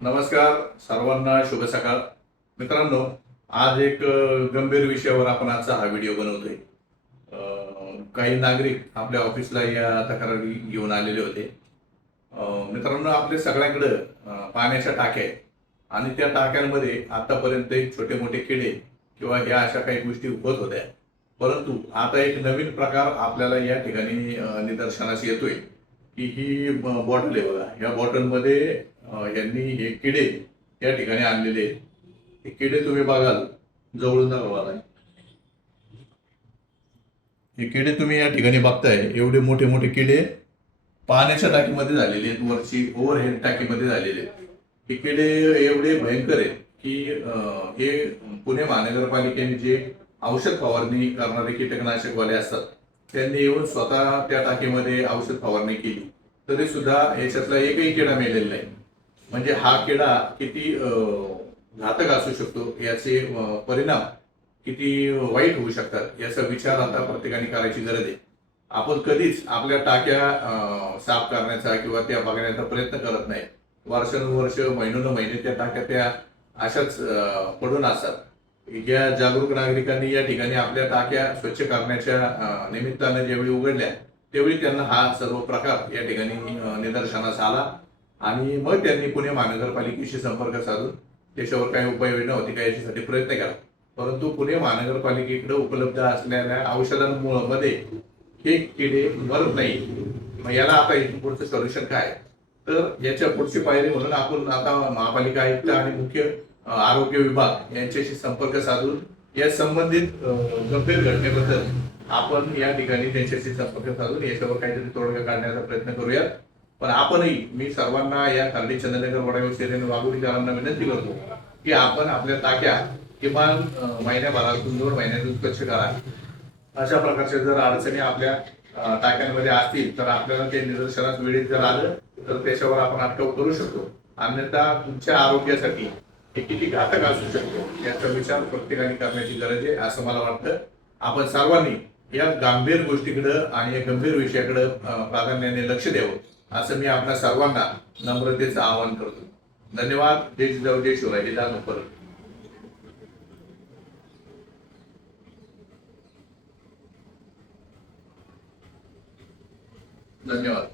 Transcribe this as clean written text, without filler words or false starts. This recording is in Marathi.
नमस्कार सर्वांना, शुभ सकाळ. मित्रांनो, आज एक गंभीर विषयावर आपण आजचा हा व्हिडिओ बनवतोय. काही नागरिक आपल्या ऑफिसला या तक्रारी घेऊन आलेले होते. मित्रांनो, आपल्या सगळ्यांकडे पाण्याच्या टाक्या आहेत आणि त्या टाक्यांमध्ये आतापर्यंत एक छोटे मोठे किडे किंवा ह्या अशा काही गोष्टी होत होत्या. परंतु आता एक नवीन प्रकार आपल्याला या ठिकाणी निदर्शनास येतोय की ही बॉटल आहे बघा. या बॉटलमध्ये यांनी हे किडे या ठिकाणी आणलेले आहेत. हे किडे तुम्ही बघाल, जवळून दाखवा. हे किडे तुम्ही या ठिकाणी बघताय, एवढे मोठे मोठे किडे पाण्याच्या टाकीमध्ये झालेले आहेत, वरची ओव्हरहेड टाकीमध्ये झालेले आहेत. हे किडे एवढे भयंकर आहेत की हे पुणे महानगरपालिकेने जे औषध फवारणी करणारे कीटकनाशकवाले असतात त्यांनी येऊन स्वतः त्या टाकीमध्ये औषध फवारणी केली, तरी सुद्धा याच्यातला एकही किडा मेलेला नाही. म्हणजे हा किडा किती घातक असू शकतो, याचे परिणाम किती वाईट होऊ शकतात, याचा विचार आता प्रत्येकाने करायची गरज आहे. आपण कधीच आपल्या टाक्या साफ करण्याचा किंवा त्या बघण्याचा प्रयत्न करत नाही. वर्षानुवर्ष, महिनोन-महिने त्या टाक्या त्या अशाच पडून असतात. या जागरूक नागरिकांनी या ठिकाणी आपल्या टाक्या स्वच्छ करण्याच्या निमित्ताने ज्यावेळी उघडल्या, त्यावेळी त्यांना हा सर्व प्रकार या ठिकाणी निदर्शनास आला आणि मग त्यांनी पुणे महानगरपालिकेशी संपर्क साधून त्याच्यावर काही उपाययोजना होती का याच्यासाठी प्रयत्न केला. परंतु पुणे महानगरपालिकेकडे उपलब्ध असलेल्या औषधांमध्ये हे किडे मरत नाही. मग याला आता इथून पुढचं सोल्युशन काय? तर याच्या पुढची पायरी म्हणून आपण आता महापालिका आयुक्त आणि मुख्य आरोग्य विभाग यांच्याशी संपर्क साधून या संबंधित गंभीर घटनेबद्दल आपण या ठिकाणी त्यांच्याशी संपर्क साधून याच्यावर काहीतरी तोडगा काढण्याचा प्रयत्न करूयात. पण आपणही, मी सर्वांना या खार्डी चंद्रनगर वडाळी शहर वाघोलीकरांना विनंती करतो की आपण आपल्या टाक्या किमान महिन्याभरातून 2 महिन्यातून स्वच्छ करा. अशा प्रकारच्या जर अडचणी आपल्या टाक्यांमध्ये असतील तर आपल्याला ते निदर्शनास वेळेत जर आलं तर त्याच्यावर आपण अटकाव करू शकतो. अन्यथा तुमच्या आरोग्यासाठी हे किती घातक असू शकतो याचा विचार प्रत्येकाने करण्याची गरज आहे असं मला वाटतं. आपण सर्वांनी या गंभीर गोष्टीकडे आणि या गंभीर विषयाकडे प्राधान्याने लक्ष द्यावं असं मी आपल्या सर्वांना नम्रतेचं आवाहन करतो. धन्यवाद. जय जिजाऊ, जय शिवराय. हे जाणून परत. धन्यवाद.